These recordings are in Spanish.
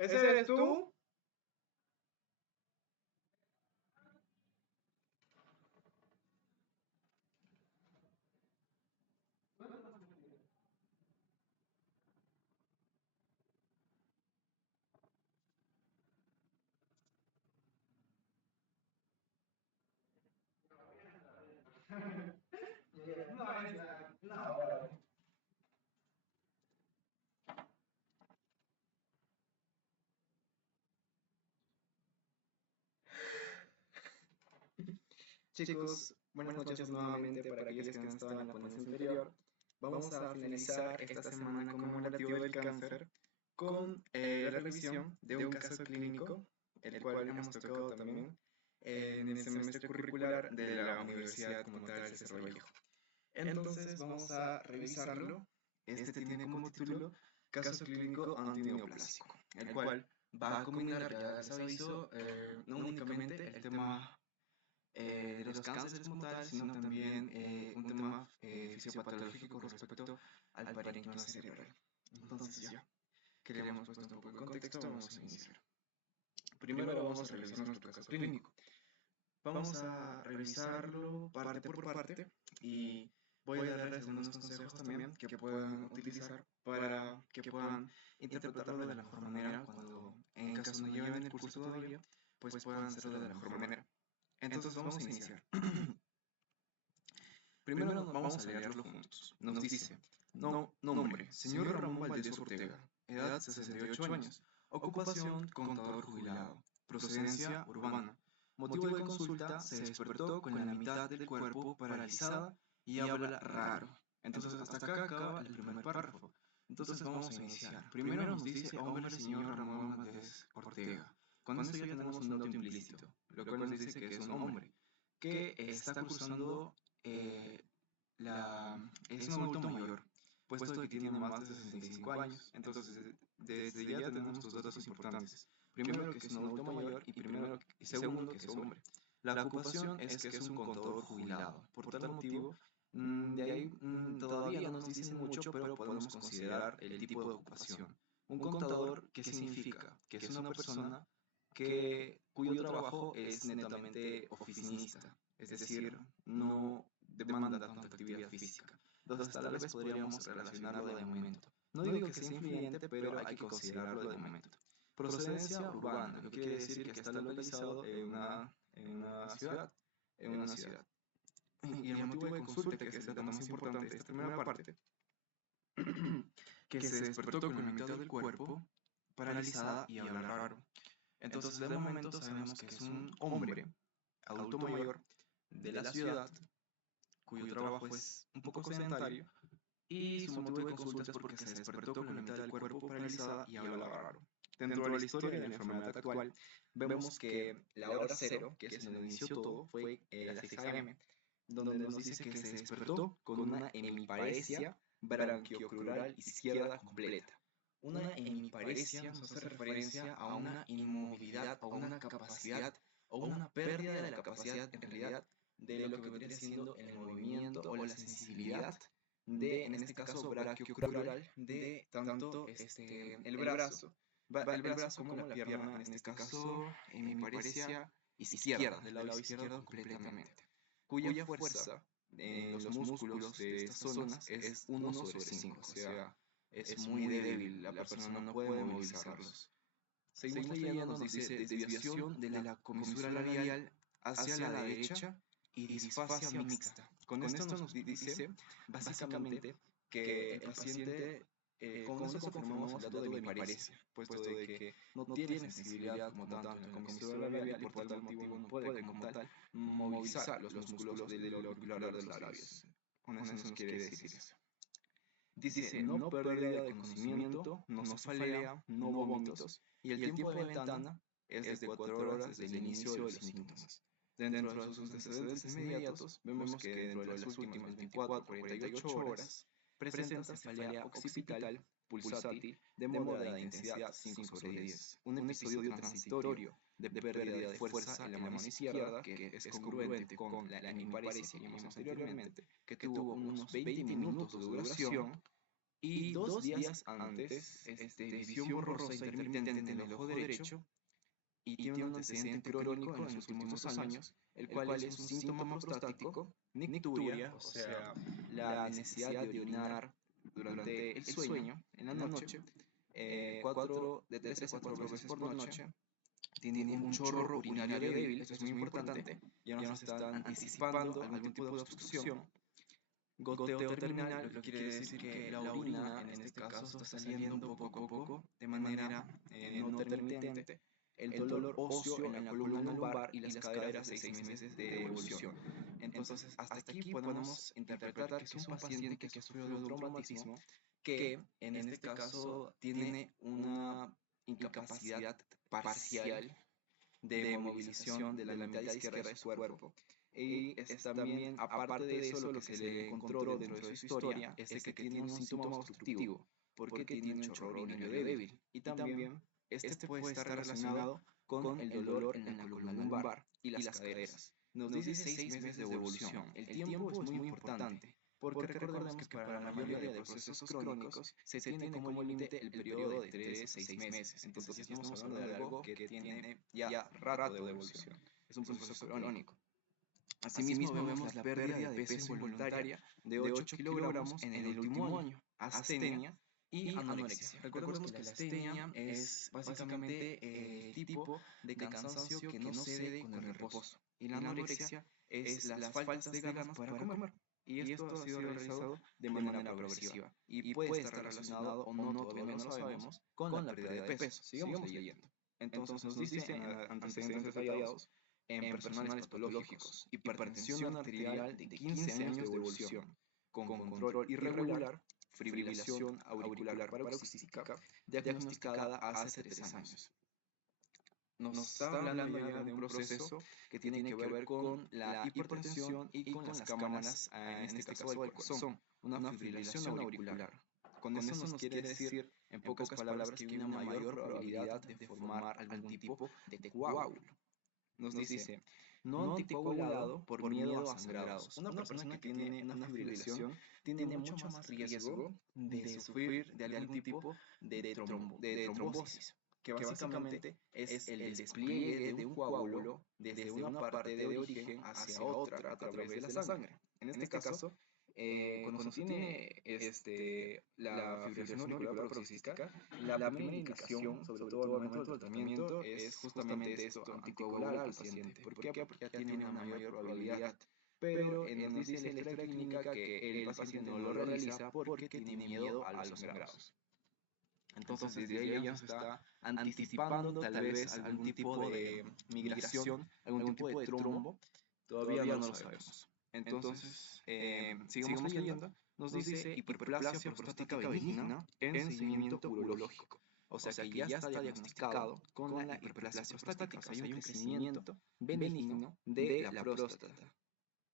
¿Ese eres tú? Chicos, buenas noches nuevamente para aquellos que han estado en la ponencia anterior. Vamos a finalizar esta semana conmemorativa del cáncer con la revisión de un caso clínico, el cual hemos tocado también en el semestre curricular de la Universidad como tal César Vallejo. Entonces vamos a revisarlo. Este tiene como título Caso clínico antineoplásico, el cual va a combinar, ya les aviso, no únicamente el tema de los cánceres como tal, sino también un tema fisiopatológico respecto al parénquima cerebral. Entonces ya, que le hemos puesto un poco de contexto, vamos a iniciar. Primero vamos a revisar nuestro caso clínico. Vamos a revisarlo parte por parte y voy a darles algunos consejos también que puedan utilizar para que puedan interpretarlo de la mejor manera cuando en caso no lleven el curso todavía, pues puedan hacerlo de la mejor manera. Entonces vamos a iniciar. Primero vamos a leerlo juntos. Nos dice, nombre, señor Ramón Valdés Ortega, edad 68 años, ocupación, contador jubilado, procedencia urbana. Motivo de consulta, se despertó con la mitad del cuerpo paralizada y habla raro. Entonces hasta acá acaba el primer párrafo. Entonces vamos a iniciar. Primero nos dice, hombre, señor Ramón Valdés Ortega. Con esto ya tenemos un dato implícito, lo cual nos dice que es un hombre que está cursando es un adulto mayor, puesto que tiene más de 65 años. Entonces, desde ya tenemos dos datos importantes. Primero, que es un adulto mayor y segundo, que es hombre. La ocupación es que es un contador jubilado. Por tal motivo, de ahí todavía no nos dicen mucho, pero podemos considerar el tipo de ocupación. Un contador, ¿qué significa? Que es una persona cuyo trabajo es netamente oficinista, es decir, no demanda tanta actividad física. Entonces tal vez podríamos relacionarlo de momento. No digo que sea influyente, pero hay que considerarlo de momento. Procedencia urbana, lo que quiere decir que está localizado en una ciudad. Y el motivo de consulta, que es el dato más importante de esta primera parte, que se despertó con la mitad del cuerpo paralizada y habla raro. Entonces de momento sabemos que es un hombre, adulto mayor, de la ciudad, cuyo trabajo es un poco sedentario, y su motivo de consulta es porque se despertó con la mitad del cuerpo paralizada y habla raro. Dentro de la historia de la enfermedad actual, vemos que la hora cero, que es donde inició todo, fue las 6 a.m., donde nos dice que se despertó con una hemiparesia branquiocrural izquierda completa. Una hemiparesia nos hace referencia a una inmovilidad, a una capacidad, o una pérdida de la capacidad, en realidad, de lo que vendría siendo el movimiento o la sensibilidad de, en este caso, brachiocrural, de tanto el brazo, el brazo como la pierna, en este caso, hemiparesia izquierda, del lado izquierdo completamente, cuya fuerza en los músculos de estas zonas es 1/5, o sea, es muy débil, la persona no puede movilizarlos. Seguimos leyendo, nos dice desviación de la comisura labial hacia la derecha y disfasia mixta. Con esto nos dice básicamente que el paciente, con eso confirmamos el dato de hemiparesia, puesto de que no tiene sensibilidad como tanto en la comisura labial y por tal motivo no puede como tal movilizar los músculos del auricular de los labios. Con eso nos quiere decir eso. Dice, no pérdida de conocimiento, no cefalea, no vómitos, y el tiempo de ventana es de 4 horas desde el inicio de los síntomas. Dentro de sus antecedentes inmediatos, vemos que dentro de las últimas 24 a 48 horas presenta cefalea occipital pulsátil de moderada intensidad 5/10, un episodio transitorio de pérdida de fuerza en la mano izquierda que es congruente con la hemiparesia que vimos anteriormente, que tuvo unos 20 minutos de duración Y 2 días antes, visión borrosa intermitente en el ojo derecho y tiene un antecedente crónico en los últimos 2 años, el cual es un síntoma prostático, nicturia, o sea, la necesidad de orinar durante el sueño, en la noche, de 3 a 4 veces por noche, tiene un chorro urinario débil, esto es muy importante, ya nos están anticipando algún tipo de obstrucción. Goteo terminal, lo que quiere decir que la orina, en este caso, está saliendo poco a poco, de manera no intermitente. El dolor óseo en la columna lumbar y las caderas de 6 meses de evolución. Entonces, hasta aquí podemos interpretar que es un paciente que ha sufrido de un traumatismo que, en este caso, tiene una incapacidad parcial de movilización de la mitad izquierda de su cuerpo. Y también, aparte de eso, lo que se le encontró dentro de su historia es de que tiene un síntoma obstructivo, porque tiene un chorro urinario débil. Y también, este puede estar relacionado con el dolor en la columna lumbar y las caderas. Nos dice 6 meses de evolución. El tiempo es muy importante, porque recordemos que para la mayoría de procesos crónicos se tiene como límite el periodo de 3 a 6 meses. Entonces, estamos hablando de algo que tiene ya rato de evolución. Es un proceso crónico. Asimismo, vemos la pérdida de peso involuntaria de 8 kilogramos en el último año, astenia y anorexia. Recordemos que la astenia es básicamente el tipo de cansancio que no cede con el reposo. Y la anorexia es las faltas de ganas para comer. Y esto ha sido realizado de manera progresiva. Y puede estar relacionado o no, todavía no lo sabemos, con la pérdida de peso. Sigamos leyendo. Entonces nos dice en antecedentes detallados en personales patológicos, hipertensión arterial de 15 años de evolución, con control irregular, fibrilación auricular paroxística, diagnosticada hace 3 años. Nos está hablando ya de un proceso que tiene que ver con la hipertensión y con las cámaras, en este caso del corazón, una fibrilación auricular. Con eso nos quiere decir, en pocas palabras, que hay una mayor probabilidad de formar algún tipo de coágulo. Nos dice, no anticoagulado por miedo a sangrados. Una persona que tiene una fibrilación tiene mucho más riesgo de sufrir de algún tipo de trombosis, que básicamente es el despliegue de un coágulo desde una parte de origen hacia otra a través de la sangre. En este caso, cuando se tiene la fibrilación auricular paroxística, la primera indicación, sobre todo al momento del tratamiento, es justamente esto, anticoagular al paciente. ¿Por qué? Porque ya tiene una mayor probabilidad. Pero nos dice la historia clínica que el paciente no lo realiza porque tiene miedo a los sangrados. Entonces, desde ahí ya nos está anticipando tal vez algún tipo de migración, algún tipo de trombo. Todavía no lo sabemos. Entonces, sigamos leyendo. Nos dice hiperplasia prostática benigna en seguimiento urológico. O sea que ya está diagnosticado con la hiperplasia prostática. O sea, hay un crecimiento benigno de la próstata.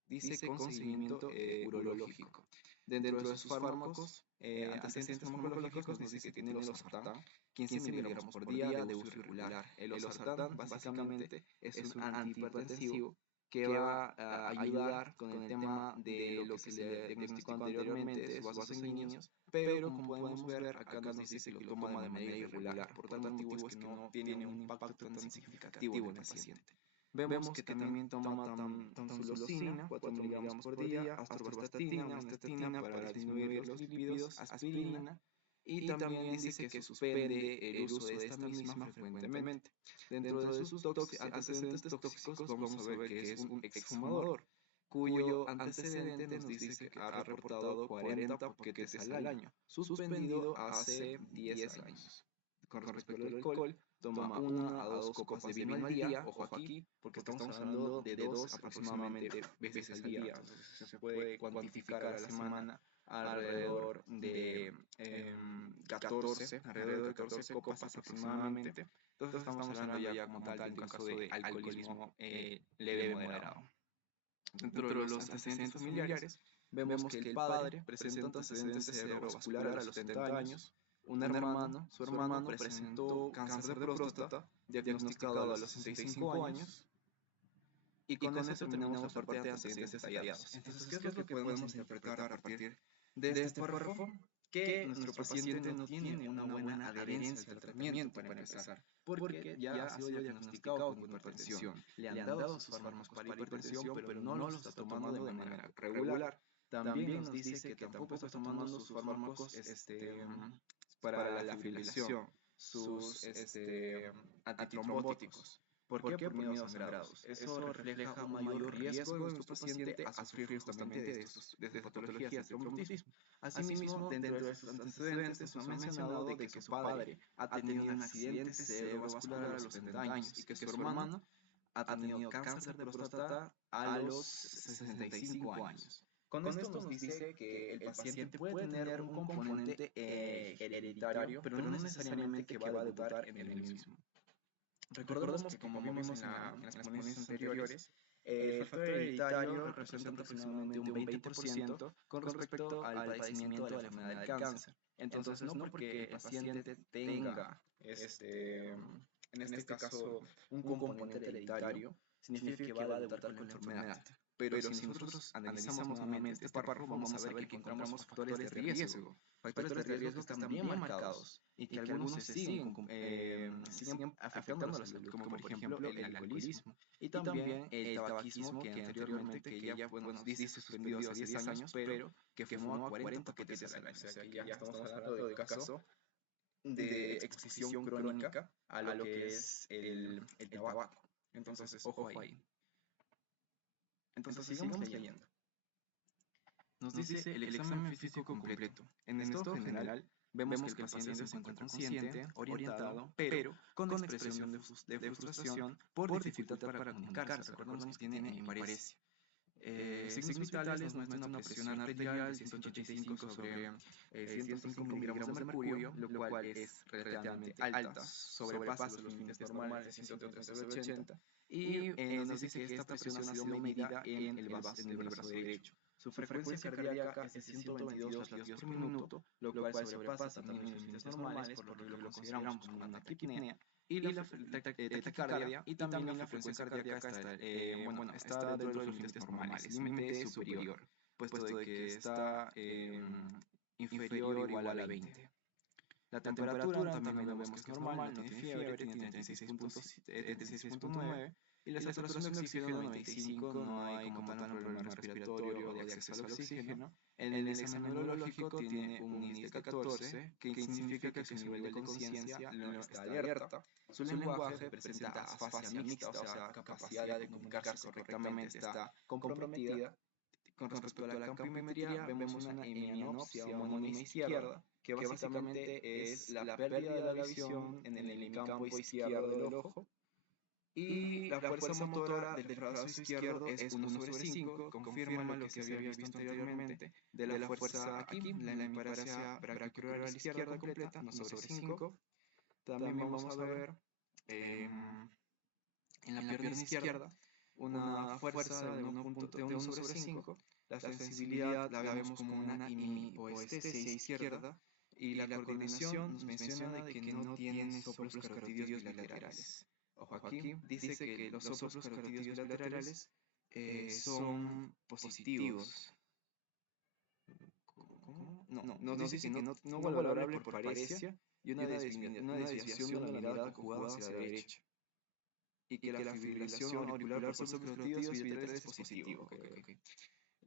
Dice con seguimiento urológico. Dentro de sus fármacos, antecedentes farmacológicos, nos dice que tiene losartán, 15 miligramos por día de uso irregular. El losartán básicamente es un antihipertensivo que va a ayudar con el tema de lo que se le diagnosticó anteriormente, sus vasos sanguíneos, pero como podemos ver, acá nos dice que lo toma de manera irregular. Por tal motivo es que no tiene un impacto tan significativo en el paciente. Vemos que también toma tamsulosina, 4 miligramos por día, atorvastatina, una estatina para disminuir los lípidos, aspirina, y también dice que suspende el uso de esta misma frecuentemente. Dentro de sus antecedentes tóxicos vamos a ver que es un exfumador, cuyo antecedente nos dice que ha reportado 40 paquetes al año, suspendido hace 10 años. Con respecto al alcohol, toma 1 a 2 copas de vino al día, ojo aquí, porque estamos hablando de 2 aproximadamente veces al día. Entonces se puede cuantificar a la semana alrededor de 14 copas aproximadamente. Entonces estamos hablando ya como tal de un caso de alcoholismo leve moderado. Dentro de los antecedentes familiares, vemos que el padre presenta antecedentes cerebrovascular a los 70 años. Su hermano presentó cáncer de próstata diagnosticado a los 65 años. Y con eso terminamos la parte de antecedentes detallados. Entonces, ¿qué es lo que podemos interpretar a partir de este párrafo? que nuestro paciente no tiene una buena adherencia al tratamiento para empezar, porque ya ha sido diagnosticado con hipertensión. Le han dado sus fármacos para hipertensión, pero no los está tomando de manera regular. También nos dice que tampoco está tomando sus fármacos para la fibrilación, sus antitrombóticos. ¿Por qué? Por miedo a sangrados. Eso refleja un mayor riesgo de nuestro paciente a sufrir justamente de estas patologías de trombotismo. Asimismo, dentro de sus antecedentes nos han mencionado de que su padre ha tenido un accidente cerebrovascular a los 70 años y que su hermano ha tenido cáncer de próstata a los 65 años. Con esto nos dice que el paciente puede tener un componente hereditario, pero no necesariamente que va a debutar en el mismo. Recordemos que, como vimos en las ponencias anteriores, el factor hereditario representa aproximadamente un 20% con respecto al padecimiento de la enfermedad del cáncer. Entonces, no porque el paciente tenga, en este caso, un componente hereditario, significa que va a debutar con la enfermedad. Pero si nosotros analizamos nuevamente este párrafo, vamos a ver que encontramos factores de riesgo que están bien marcados y que algunos se siguen afectando a la salud, como por ejemplo el alcoholismo y también el tabaquismo, que anteriormente que ya dice suspendido hace 10 años, pero que fumaba 40 paquetes al año. O sea que ya estamos hablando de caso de exposición crónica a lo que es el tabaco. Entonces, ojo ahí. Entonces, sigamos leyendo. Nos dice el examen físico completo. En estado general, vemos que el paciente se encuentra consciente, orientado, pero con expresión de frustración por dificultad para comunicarse. Recordemos que tiene hemiparesia. Signos vitales nos muestra una presión arterial de 185 sobre 105 miligramos de mercurio, lo cual es relativamente alta, sobrepasa los límites normales de 130 sobre 80, y nos dice que esta presión ha sido medida en el brazo derecho. Su frecuencia cardíaca es de 122 latidos por minuto, lo cual sobrepasa también los límites normales, por lo que lo consideramos como una taquipnea. Y la taquicardia y también la frecuencia cardíaca está dentro de los límites normales, límite superior, puesto de que está inferior o igual a 20. La temperatura también lo vemos que es normal, no tiene fiebre, tiene 36.9 y la saturación de oxígeno 95, no hay como tal un problema respiratorio o de acceso al oxígeno. En el examen neurológico tiene un índice de 14, que significa que su nivel de conciencia no está alerta. Su lenguaje presenta asfasia mixta, o sea, capacidad de comunicarse correctamente está comprometida. Con respecto a la campimetría, vemos una hemianopsia homónima izquierda, que básicamente es la pérdida de la visión en el hemicampo izquierdo del ojo. Y la fuerza motora del brazo izquierdo es 1 sobre 5, confirma lo que había visto anteriormente de la fuerza aquí, la hemiparesia braquiocraneal izquierda completa, 1 sobre 5. También vamos a ver en la pierna izquierda una fuerza de 1 sobre 5. La sensibilidad la vemos como una hemipoestesia izquierda y la coordinación nos menciona de que no tiene soplos carotidios bilaterales. Ojo aquí, dice que los soplos carotidios bilaterales son positivos. ¿Cómo? Nos dice que no valorable por paresia y una desviación de la mirada conjugada hacia la derecha. Y que la fibrilación auricular por soplos carotidios bilaterales es positivo.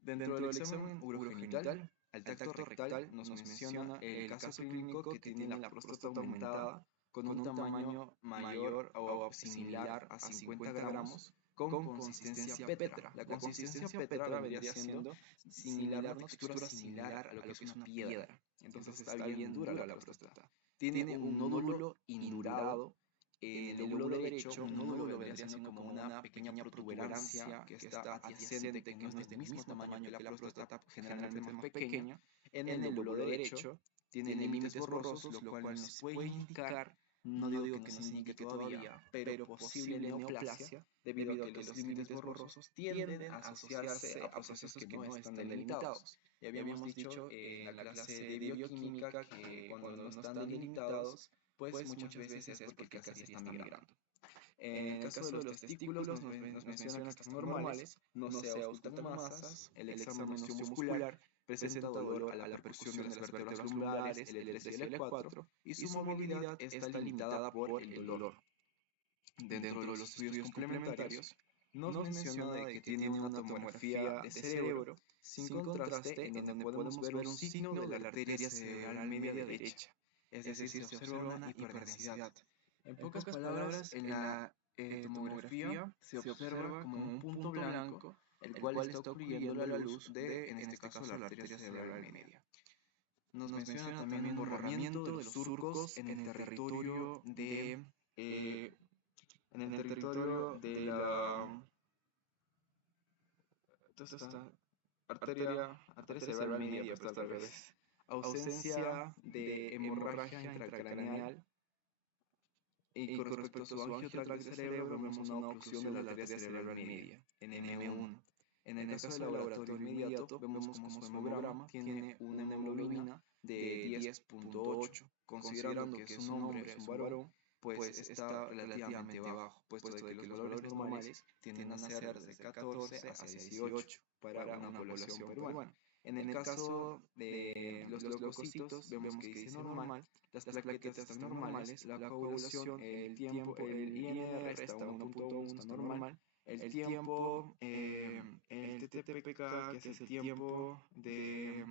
Dentro del examen urogenital, al tacto rectal nos menciona el caso clínico que tiene la próstata aumentada con un tamaño mayor o similar a 50 gramos con consistencia pétrea. La consistencia pétrea vendría siendo similar, una textura similar a lo que es una piedra. Entonces está bien dura la próstata. Tiene un nódulo indurado en el lóbulo derecho. Un nódulo vendría siendo como una pequeña protuberancia que está adyacente, que no es del mismo tamaño que la próstata, generalmente más pequeña. En el lóbulo derecho tiene límites borrosos, lo cual nos puede indicar, no digo que nos indique todavía, pero posible neoplasia, debido a que los límites borrosos tienden a asociarse a procesos que no están delimitados. Ya habíamos dicho en la clase de bioquímica que cuando no están delimitados, pues muchas veces es porque el cáncer ya está migrando. En el caso de los testículos nos menciona que están normales, no se auscultan masas, el examen osteomuscular presenta dolor a la percusión de las vértebras lumbares, L3 y L4, y su movilidad está limitada por el dolor. Dentro de los estudios complementarios, nos menciona de que tiene una tomografía de cerebro sin contraste en donde podemos ver un signo de la arteria cerebral media derecha, es decir, se observa una hiperdensidad. En pocas palabras, en la tomografía se observa como un punto blanco, el cual está ocurriendo la luz de, en este caso, la arteria cerebral media. Nos menciona también un borramiento de los surcos en el territorio de la entonces está arteria cerebral media, pero está al revés. Ausencia de hemorragia intracraneal. Y con respecto a su angiotract de cerebro, vemos una oclusión de la arteria cerebral media, en M1. En el caso del laboratorio inmediato, vemos como su hemograma tiene una hemoglobina de 10.8. Considerando que es un hombre, es un varón, pues está relativamente bajo, puesto de que los valores normales tienden a ser desde 14 a 18 para una población peruana. En el caso de los leucocitos, vemos que dice normal, las plaquetas están normales, la coagulación, el tiempo, el INR está 1.1, está normal, el tiempo, el TTPK, que es el tiempo de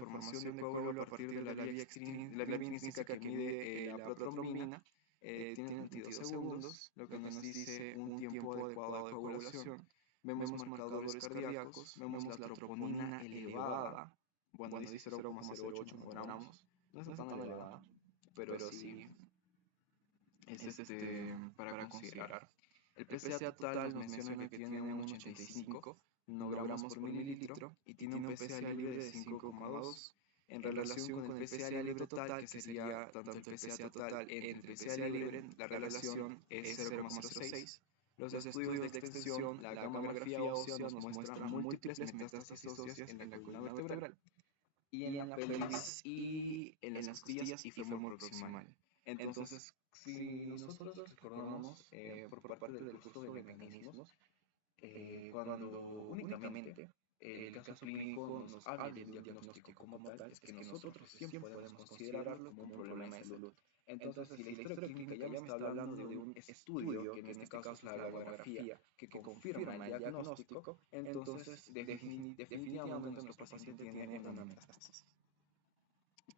formación de coágulo a partir de la vía intrínseca que mide la protrombina, tiene 32 segundos, lo que nos dice un tiempo adecuado de coagulación. Vemos marcadores cardíacos, vemos la troponina elevada, bueno, dice 0,08 microgramos, no está tan elevada, pero sí es para considerar. El PSA total nos menciona que tiene un 85 nanogramos por mililitro y tiene un PSA libre de 5,2. En relación con el PSA libre total, que sería tanto el PSA total entre el PSA libre, la relación es 0,06. Los estudios de extensión, la gamografía ósea nos muestran múltiples metástasis óseas en la columna vertebral y en la pelvis y en las costillas y fémur proximal. Entonces, si nosotros recordamos por parte del curso de mecanismos, cuando únicamente el caso clínico nos habla de un diagnóstico como tal, es que nosotros siempre podemos considerarlo como un problema de salud. Entonces, si la historia clínica ya me está hablando de un estudio, que en este caso es la radiografía, que confirma el diagnóstico, entonces definitivamente nuestro paciente tiene una metástasis.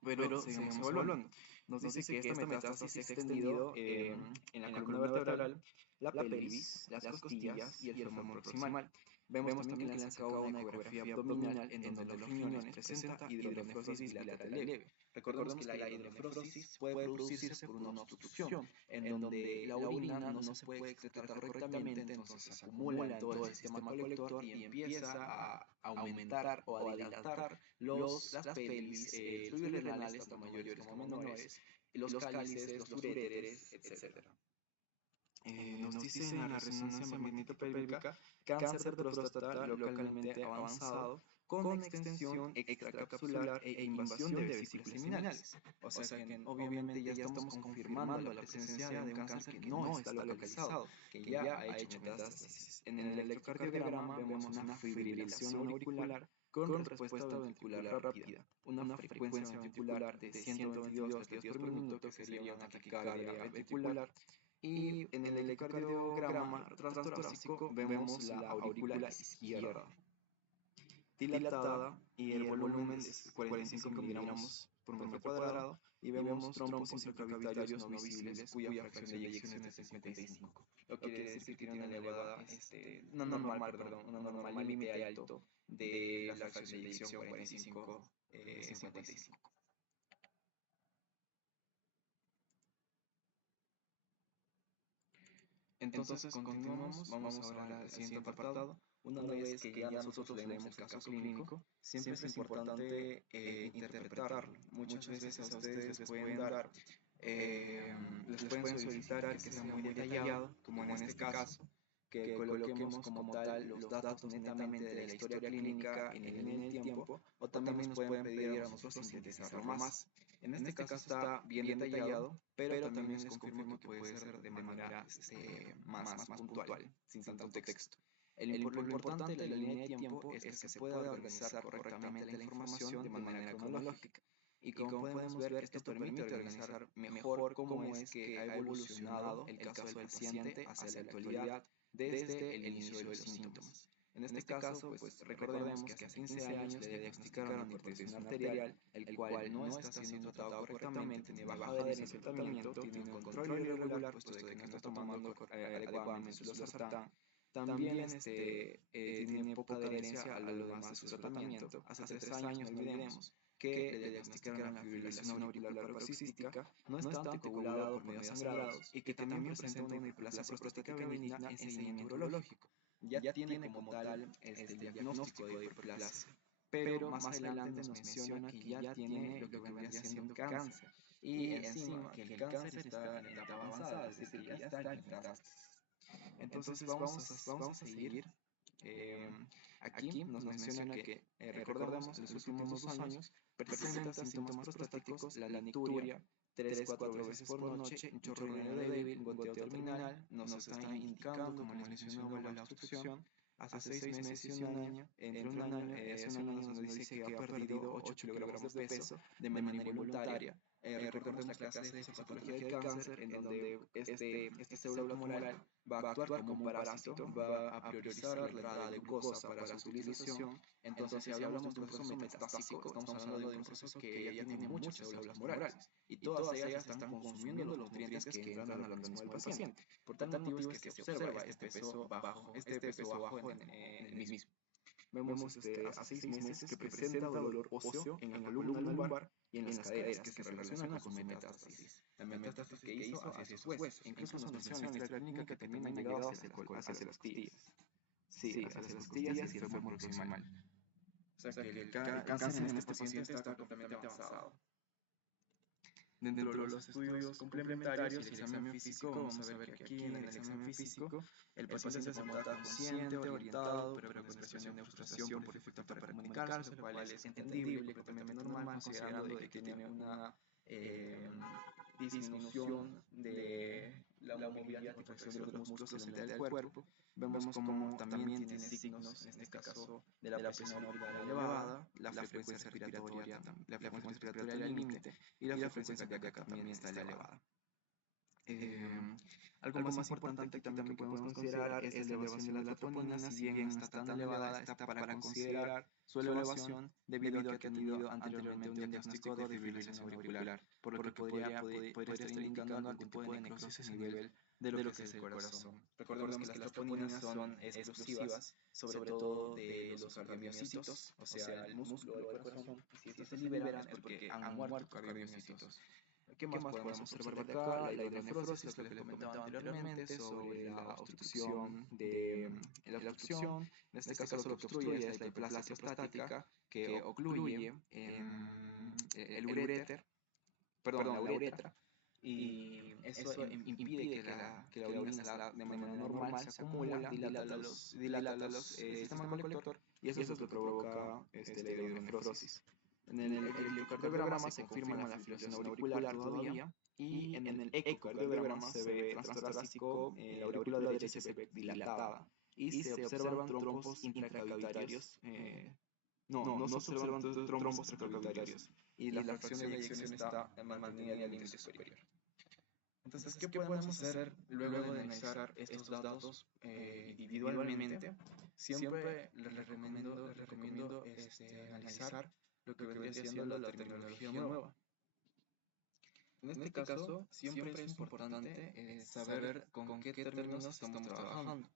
Pero seguimos evaluando. Nos dice que esta metástasis se ha extendido en la columna vertebral, la pelvis, las costillas y el fémur proximal. Vemos también que le han sacado una ecografía abdominal en donde los riñones presenta hidronefrosis bilateral leve. Recordemos que la hidronefrosis puede producirse por una obstrucción, en donde la orina no se puede excretar correctamente, entonces se acumula en todo el sistema colector y empieza a aumentar o a dilatar las pelvis, fluidos renales, tanto mayores como menores, los cálices, los uréteres, etc. Nos dice en la resonancia magnetopélvica cáncer de próstata localmente avanzado con extensión extracapsular e invasión de vesículas seminales. O sea que obviamente ya estamos confirmando la presencia de un cáncer que no está localizado, que ya ha hecho metástasis. En el electrocardiograma vemos una fibrilación auricular con respuesta ventricular rápida, una frecuencia ventricular de 122 latidos por minuto, que sería una taquicardia ventricular. Y en el electrocardiograma transtorácico vemos la aurícula izquierda dilatada y el volumen es 45 miligramos por metro cuadrado y vemos trombos intracavitarios no visibles cuya fracción de eyección es de 55. Lo que quiere decir que tiene una elevada, una normal límite alto de la fracción de eyección 45-55. Entonces continuamos, vamos ahora al siguiente apartado. Una vez que ya nosotros leemos el caso clínico, siempre es importante interpretarlo. Muchas veces a ustedes les pueden dar, les pueden solicitar que sea muy detallado, como en este caso, que coloquemos como tal los datos netamente de la historia clínica en el tiempo, o también nos pueden pedir a nosotros sintetizarlo más. En este caso está bien detallado, pero también les confirmo que puede ser de manera más puntual, sin tanto texto. Lo importante de la línea de tiempo es que se pueda organizar correctamente la información de manera cronológica. Y como podemos ver, esto permite organizar mejor cómo es que ha evolucionado el caso del paciente hacia la actualidad desde el inicio de los síntomas. En este caso, pues recordemos que hace 15 años le diagnosticaron hipertensión arterial, el cual no está siendo tratado correctamente, tiene baja adherencia al tratamiento, tiene un control irregular, puesto de que no está tomando adecuadamente su losartán. También tiene poca adherencia a lo demás de su tratamiento. Hace 3 años, no olvidemos, que le diagnosticaron la fibrilación auricular paroxística, no está anticoagulado por medio de sangrados y que también presenta una hiperplasia prostática benigna en seguimiento urológico. Ya tiene como tal el diagnóstico de hiperplasia, pero más adelante nos menciona que ya tiene lo que vendría siendo cáncer. Y encima que el cáncer está en etapa avanzada, es decir, que ya está en metástasis. Entonces vamos a seguir. Aquí nos menciona que, recordemos, en los últimos 2 años presenta síntomas prostáticos, la nicturia, 3-4 veces por noche, un chorro débil, un goteo terminal, nos está indicando, como les mencionaba, la obstrucción. Hace 6 meses y un año, hace un año nos dice que ha perdido 8 kilogramos de peso de manera involuntaria. Recordemos la clase de fisiopatología del cáncer, en donde este célula tumoral va a actuar como un parásito, va a priorizar la entrada de glucosa para su utilización. Entonces, si hablamos de un proceso metastásico, estamos hablando de un proceso que ya tiene muchas células tumorales, y todas ellas están consumiendo los nutrientes que entran al organismo del paciente. Por tal motivo es que se observa este peso bajo en el mismo. Vemos hace 6 meses que presenta dolor óseo en la columna lumbar y en las caderas, que se relaciona con su metástasis. La metástasis que hizo hacia sus huesos. Incluso nos menciona en la clínica que también ha llegado hacia las costillas. Sí, hacia las costillas y el fémur proximal. O sea que el cáncer en este paciente está completamente avanzado. Dentro de los estudios complementarios y el examen físico, vamos a ver que aquí en el examen físico el paciente se encuentra consciente, orientado, pero con expresión de frustración por dificultad para comunicarse, lo cual es entendible, completamente normal, considerando de que tiene una disminución de la movilidad y contracción de los músculos en la del cuerpo. Vemos como también tiene signos, en este caso, de la presión auricular elevada, la frecuencia respiratoria al límite y la frecuencia cardíaca también está elevada. Algo más importante aquí también que podemos considerar es la elevación de la troponina. Si bien no está tan elevada, está para considerar su elevación debido a que ha tenido anteriormente un diagnóstico de fibrilación auricular, por lo que podría estar indicando algún tipo de necrosis a nivel de lo que es el corazón. Recordemos que las troponinas son explosivas, sobre todo de los cardiomiocitos, o sea, el músculo del corazón. Si estos se liberan es porque han muerto cardiomiocitos. ¿Qué más podemos observar de acá? La hidronefrosis, lo que les comentaba anteriormente sobre la obstrucción en este caso lo que obstruye es la hiperplasia prostática, que ocluye el uréter, perdón, la uretra, y eso impide que la orina salga de manera normal, se acumula, dilata los sistema colector, y eso es lo que provoca la hidronefrosis. En el electrocardiograma se confirma la fibrilación auricular todavía, y en el ecocardiograma se ve transtorácico, la aurícula derecha se ve dilatada, y se observan trombos intracavitarios, no se observan trombos extracavitarios, y la fracción de eyección está mantenida al límite superior. Entonces, ¿qué podemos hacer luego de analizar estos datos individualmente? Siempre les recomiendo analizar lo que vendría siendo la tecnología nueva. En este caso, siempre es importante saber con qué términos estamos trabajando.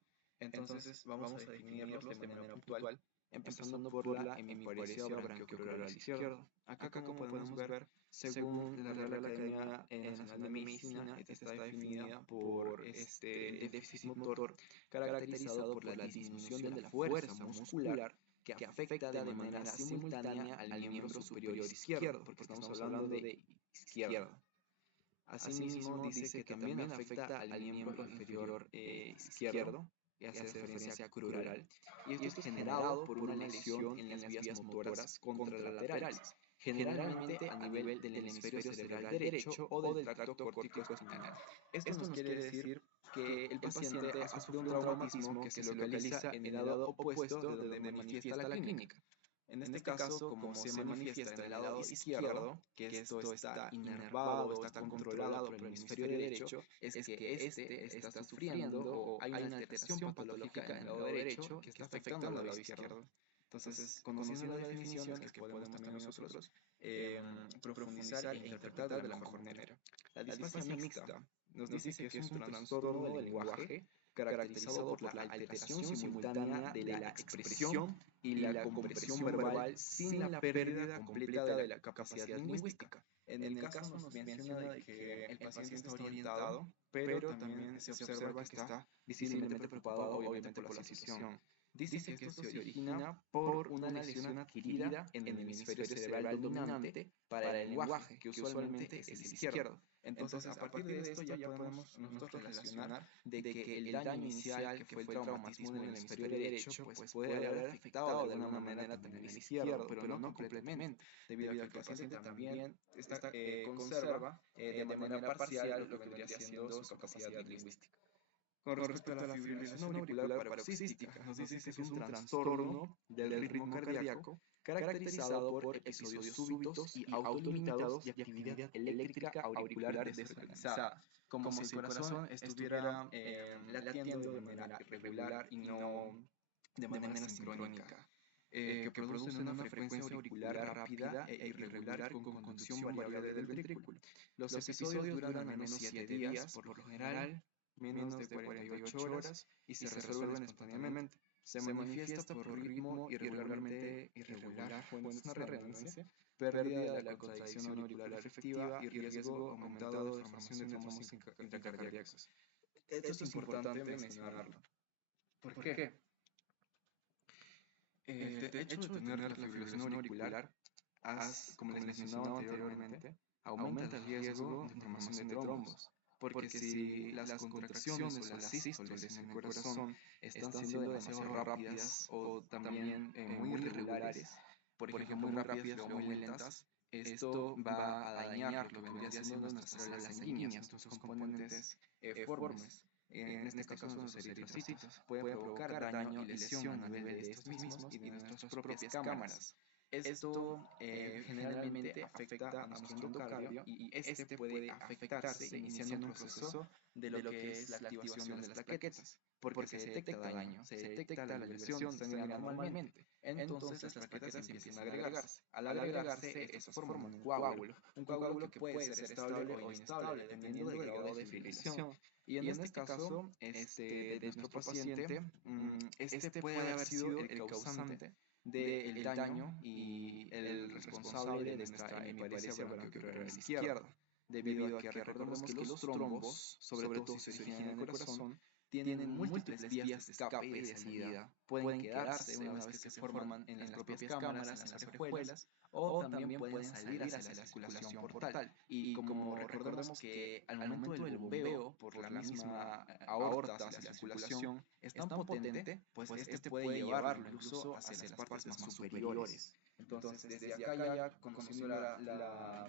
Entonces, vamos a definirlos de manera puntual, empezando por la hemiparesia branquiocular izquierda. Acá, como podemos ver, según la Real Academia Nacional de Medicina, esta está definida por el déficit motor caracterizado por la disminución de la fuerza muscular que afecta de manera simultánea al miembro superior izquierdo, porque estamos hablando de izquierda. Asimismo, dice que también afecta al miembro inferior izquierdo, y hace referencia a crural, y esto es generado por una lesión en las vías motoras contralaterales. generalmente a nivel del hemisferio cerebral derecho o del tracto córtico-espinal. Esto nos quiere decir que el paciente ha sufrido un traumatismo que se localiza en el lado opuesto de donde manifiesta la clínica. En este caso, como se manifiesta en el lado izquierdo, que esto está inervado, está controlado por el hemisferio derecho, es que este está sufriendo o hay una alteración patológica en el lado derecho que está afectando al lado izquierdo. Entonces, conociendo la definición, es que podemos también nosotros profundizar e interpretar de la mejor manera. La disfasia mixta nos dice que es un trastorno del lenguaje caracterizado por la alteración simultánea de la expresión y la comprensión verbal sin la pérdida completa de la capacidad lingüística. En el caso nos menciona de que el paciente está orientado, pero también se observa que está visiblemente preocupado, obviamente, por la situación. Dice que esto se origina por una lesión adquirida en el hemisferio cerebral dominante para el lenguaje, que usualmente es el izquierdo. Entonces, a partir de esto ya podemos nosotros relacionar de que el daño inicial, que fue el traumatismo en el hemisferio derecho, pues puede haber afectado de alguna manera también el izquierdo, pero no completamente, debido a que el paciente también conserva de manera parcial lo que vendría siendo su capacidad lingüística. Con respecto a la fibrilación auricular paroxística, nos dice que es un trastorno del ritmo cardíaco caracterizado por episodios súbitos y autolimitados de actividad eléctrica auricular desorganizada, como si el corazón estuviera latiendo de manera irregular y no de manera sincrónica, que producen una frecuencia auricular rápida e irregular con conducción variable del ventrículo. Los episodios duran al menos 7 días, por lo general menos de 48 horas, y se resuelven espontáneamente. Se manifiesta por ritmo irregularmente irregular, bueno, es una redundancia, pérdida de la contracción auricular efectiva y riesgo aumentado de formación de trombosis intracardíacos. Esto es importante mencionarlo. ¿Por qué? El hecho de tener la fibrilación auricular, como les mencionaba anteriormente, aumenta el riesgo de formación de trombos. Porque si las contracciones o las sístoles en el corazón están siendo demasiado rápidas o también muy irregulares, por ejemplo muy rápidas o muy lentas, esto va a dañar lo que vendría siendo nuestras células sanguíneas, nuestros componentes formes. En este caso nuestros eritrocitos pueden provocar daño y lesión a nivel de estos mismos y de nuestras propias cámaras. Esto generalmente afecta a nuestro endocardio y este puede afectarse iniciando un proceso de lo que es la activación de las plaquetas, porque se detecta daño, se detecta la lesión sanguínea normalmente. Entonces las plaquetas empiezan a agregarse. Al agregarse, esto forma un coágulo que puede ser estable o inestable dependiendo del grado de fibrilación. Y en este caso, de nuestro paciente, este puede haber sido el causante del daño y el responsable de nuestra hemiparesia bronquioculaar izquierda, debido a que recordemos que los trombos, sobre todo si se originan en el corazón, tienen múltiples vías de escape y de salida. Pueden quedarse una vez que se forman en las propias cámaras, en las orejuelas, o también pueden salir hacia la circulación portal. Y como recordemos que al momento del bombeo por la misma aorta hacia la circulación es tan potente, pues este puede llevarlo incluso hacia las partes más superiores. Entonces, desde acá ya, conociendo la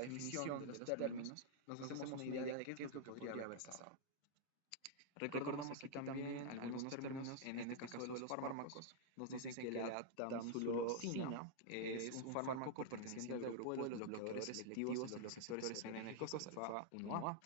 definición de los términos, nos hacemos una idea de qué es lo que podría haber pasado. Recordamos aquí también algunos términos, en este caso de los fármacos, nos dicen que la tamsulosina es un fármaco perteneciente al grupo de los bloqueadores selectivos de los receptores serotonérgicos alfa 1A,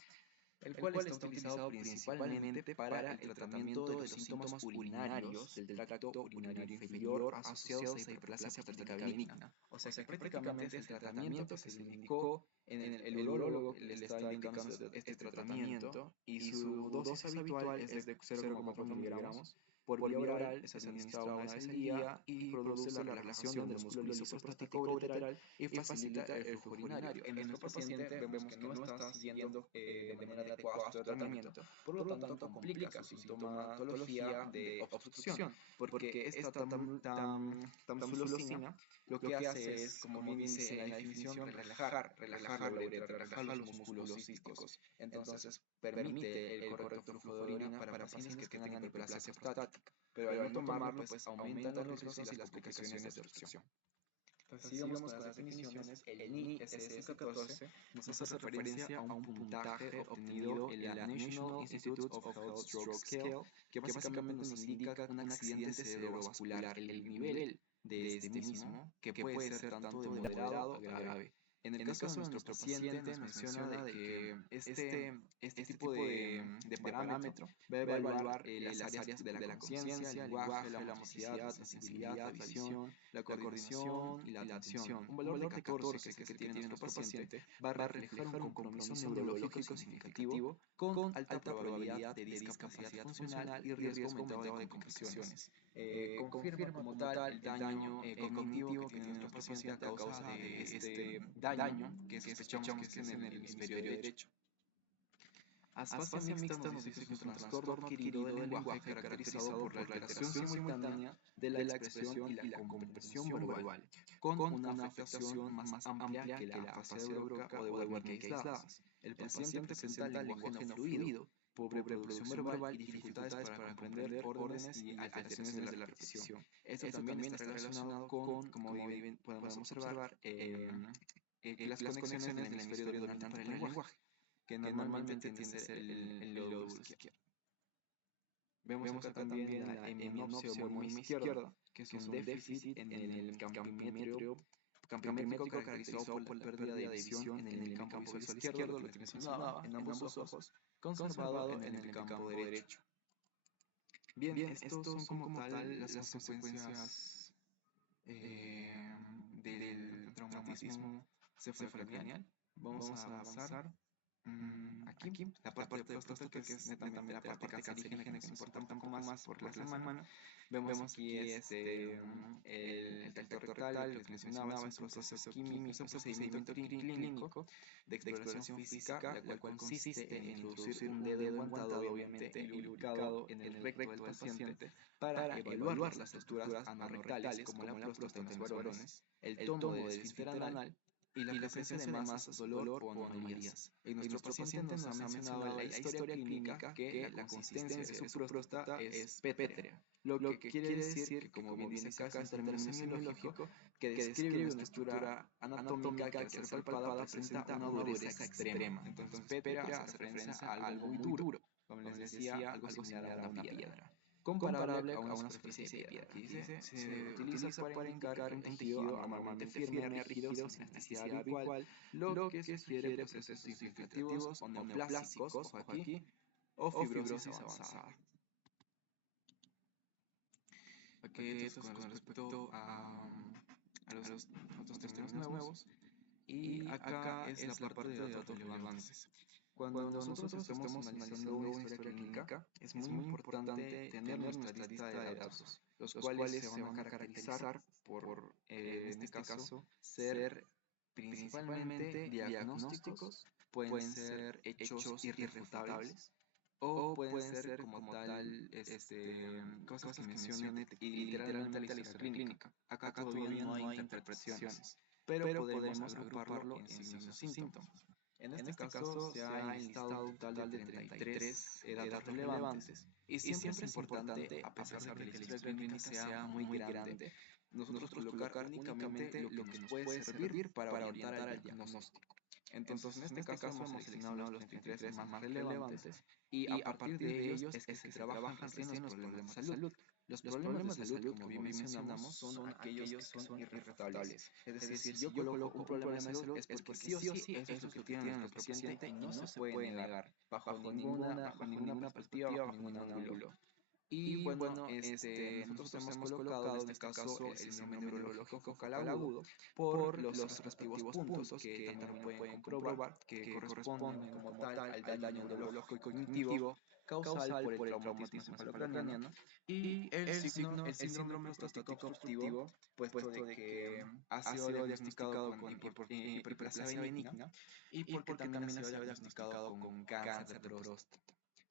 el cual está utilizado principalmente para el tratamiento de los síntomas urinarios del tracto urinario inferior asociados a hiperplasia péptica benigna. O sea que prácticamente es el tratamiento que se le indicó el urólogo, le está indicando este tratamiento, y su dosis habitual es de 0,4 miligramos por vía oral, es administrado una vez al día y produce la relajación del músculo lisoprostático ureteral y facilita el flujo urinario. En nuestro paciente vemos que no está siguiendo de manera adecuada su tratamiento, por lo tanto complica su sintomatología de obstrucción, porque esta tamsulosina lo que hace es, como bien dice en la definición, relajar la uretra, relajar los músculos císticos. Entonces permite el correcto flujo de orina para pacientes que tengan hiperplasia prostática, pero al no tomarlo pues aumentan los riesgos y las complicaciones de obstrucción. Entonces, si vamos con las definiciones, el NISS-14 nos hace referencia a un puntaje obtenido en la National Institute of Health Stroke Scale, que básicamente nos indica un accidente cerebrovascular, el nivel de este mismo, que puede ser tanto de moderado a grave. En el caso de nuestro paciente, menciona de que este tipo de parámetro va a evaluar las áreas de la conciencia, el lenguaje, la motricidad, la sensibilidad, la visión, la coordinación y la atención. Un valor de 14 que tiene nuestro paciente va a reflejar un compromiso neurológico significativo con alta probabilidad de discapacidad funcional y riesgo aumentado de complicaciones. Confirma como tal el daño cognitivo que tiene nuestro paciente a causa de este daño que sospechamos que es en el hemisferio derecho. Asfasia mixta nos dice que es un trastorno adquirido del lenguaje caracterizado por la alteración simultánea de la expresión y la comprensión verbal, con una afectación más amplia que la afasia de Broca o de Wernicke aisladas. El paciente presenta lenguaje no fluido, pobre producción verbal y dificultades para comprender órdenes y alteraciones de la repetición. Esto también está relacionado con, como bien podemos observar, las conexiones en el hemisferio dominante para el lenguaje, que normalmente tiende a ser el lóbulo izquierdo. Vemos acá también la hemianopsia o hemima izquierda, que es un déficit en el campimétrico caracterizado por la pérdida de visión en el campo visual izquierdo, lo que mencionaba, en ambos ojos, conservado en el campo derecho. Bien, estos son como tal las consecuencias del traumatismo cefalocraneal. Vamos a avanzar aquí, la parte de próstata, que es netamente la parte cancerígena, que nos importa un poco más por la semana. Vemos aquí el tacto rectal, lo que mencionaba, es un proceso químico, es un procedimiento clínico de exploración física, la cual consiste en introducir un dedo enguantado, obviamente, y lubricado en el recto del paciente para evaluar las estructuras anorrectales, como la próstata en los varones, el tono del esfínter anal y la presencia de masas, dolor o anomalías. En nuestro paciente nos ha mencionado en la historia clínica que la consistencia de su próstata es pétrea, lo que quiere decir que, como bien dice acá, es un término semiológico que describe una estructura anatómica que al ser palpada presenta una dureza extrema. Entonces, pétrea hace referencia a algo muy duro, como les decía, algo similar a una piedra, comparable a una superficie de piedra. Aquí dice, se utiliza para indicar un tejido anormalmente firme, rígido, sin elasticidad habitual, lo que sugiere procesos infiltrativos o neoplásicos, ojo aquí, o fibrosis avanzada. Aquí esto es con respecto a los otros términos nuevos. Y acá es la parte de datos relevantes. Cuando nosotros estamos analizando una historia clínica, es muy importante tener nuestra lista de datos, los cuales se van a caracterizar por, en este caso, ser principalmente diagnósticos, pueden ser hechos irrefutables, o pueden ser como tal cosas que mencionen literalmente la historia clínica. Acá todavía no hay interpretaciones, pero podemos agruparlo en signos o síntomas. En este caso se ha enlistado un total de 33 datos relevantes, y siempre es importante, a pesar de que la historia clínica sea muy grande, nosotros colocar únicamente lo que nos puede servir para orientar al diagnóstico. Entonces, en este caso hemos seleccionado los 33 más relevantes, y a partir de ellos es que se trabajan recién los problemas de salud. Los problemas de salud, como bien mencionamos, son aquellos que son irrefutables. Es decir, si yo coloco un problema de salud es porque sí o sí eso es lo que tiene nuestro paciente y no se puede negar bajo ninguna perspectiva, bajo ningún ángulo. Y bueno, nosotros hemos colocado en este caso el síndrome neurológico focal agudo por los respectivos puntos que también pueden comprobar que corresponden como tal al daño neurológico y cognitivo causal por el traumatismo cefalocraniano, y el síndrome prostático obstructivo, puesto de que ha sido diagnosticado con hiperplasia benigna y porque también ha sido diagnosticado con cáncer de próstata.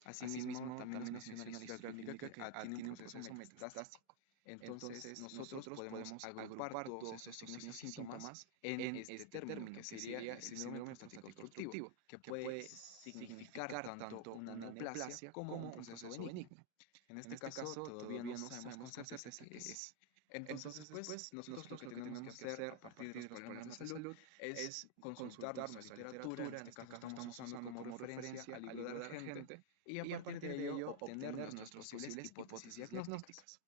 Asimismo, también nos menciona la historia clínica que tiene un proceso metastásico. Entonces, nosotros podemos agrupar todos estos signos y síntomas en este término, que sería el síndrome prostático obstructivo, que puede significar tanto una neoplasia como un proceso benigno. En este caso, todavía no sabemos con certeza qué es. Entonces, después, nosotros lo que tenemos que hacer a partir de los problemas de salud es consultar nuestra literatura, en este caso estamos usando como referencia al libro de Argente, y a partir de ello obtener nuestras posibles hipótesis diagnósticas.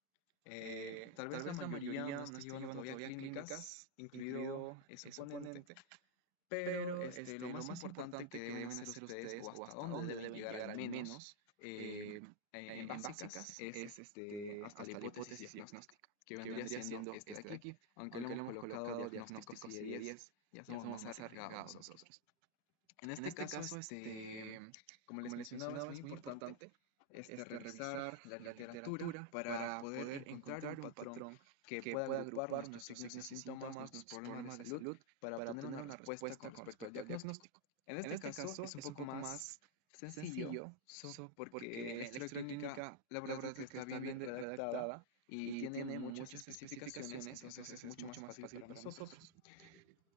Tal vez la mayoría no esté llevando todavía clínicas, incluido ese ponente, pero lo más importante que deben hacer ustedes, o hasta dónde deben llegar al menos, en básicas, es hasta la hipótesis diagnóstica, que vendría siendo este de aquí, aunque le hemos colocado diagnóstico 10, ya somos más arriesgados nosotros. En este caso, como les mencionaba, es muy importante revisar la literatura para poder encontrar un patrón que pueda agrupar nuestros signos y síntomas, nuestros problemas de salud, para obtener una respuesta con respecto al diagnóstico. En este caso es un poco más sencillo, porque la historia clínica, la verdad es que está bien redactada y tiene muchas especificaciones, entonces es mucho más fácil para nosotros.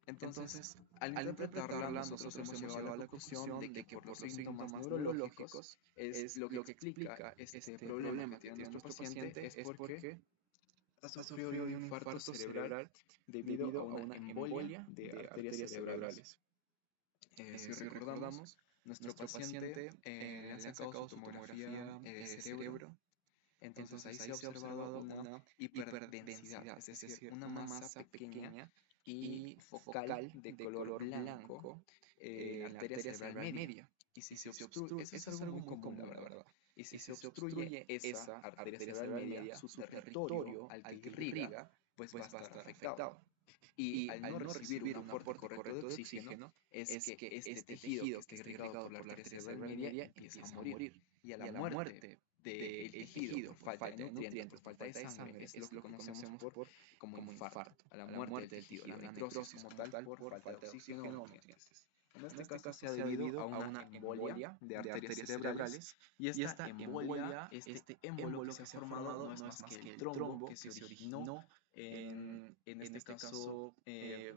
Entonces, al interpretarla, nosotros hemos llegado a la conclusión de que por los síntomas neurológicos es lo que explica este problema que tiene nuestro paciente es porque ha sufrido de un infarto cerebral debido a una embolia de arterias cerebrales. Si recordamos, nuestro paciente le han sacado su tomografía de cerebro, entonces ahí se ha observado una hiperdensidad, es decir, una masa pequeña y focal de color blanco en la arteria cerebral media. Y si se obstruye, eso es algo muy común, la verdad. Y si se obstruye esa arteria cerebral media, su territorio al que irriga, pues va a estar afectado. Y al no recibir un aporte correcto de oxígeno, es que este tejido que está irrigado por la arteria cerebral media empieza a morir. Y a la muerte del tejido por falta de nutrientes, por falta de sangre, es lo que conocemos como infarto. A la muerte del tejido, la necrosis como tal por falta de oxígeno o nutrientes. En este caso se ha debido a una embolia de arterias cerebrales, y esta embolia, este émbolo que se ha formado, no es más que el trombo que se originó en este caso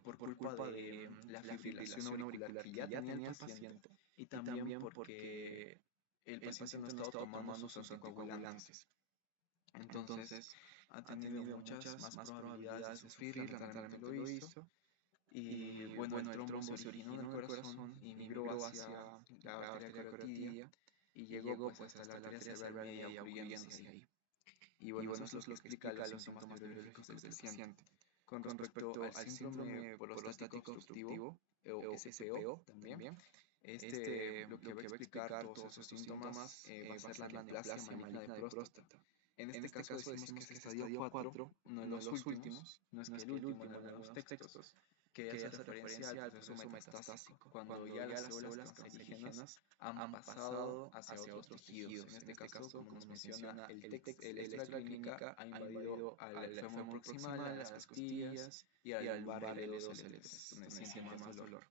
por culpa de la fibrilación auricular que ya tenía el paciente, y también porque el paciente no ha estado tomando sus anticoagulantes. Entonces ha tenido muchas más probabilidades de sufrir, lamentablemente lo hizo. Y bueno, el trombo se originó en el corazón y migró hacia la arteria carotidia y llegó pues hasta la arteria cerebral media, ocurriéndose ahí. Y bueno, eso es lo que explica los síntomas neurológicos del paciente. Con respecto al síndrome prostático obstructivo, o SPO también, lo que va a explicar todos esos síntomas va a ser la neoplasia maligna de próstata. En este caso decimos que es estadio 4, uno de los últimos, no es que el último en algunos textos, que hace referencia al proceso metastásico, cuando ya las células cancerígenas han pasado hacia otros tejidos. En este caso, como nos menciona el texto, la historia clínica ha invadido al fémur proximal, a las costillas y al lumbar L2, L3, donde se siente más dolor.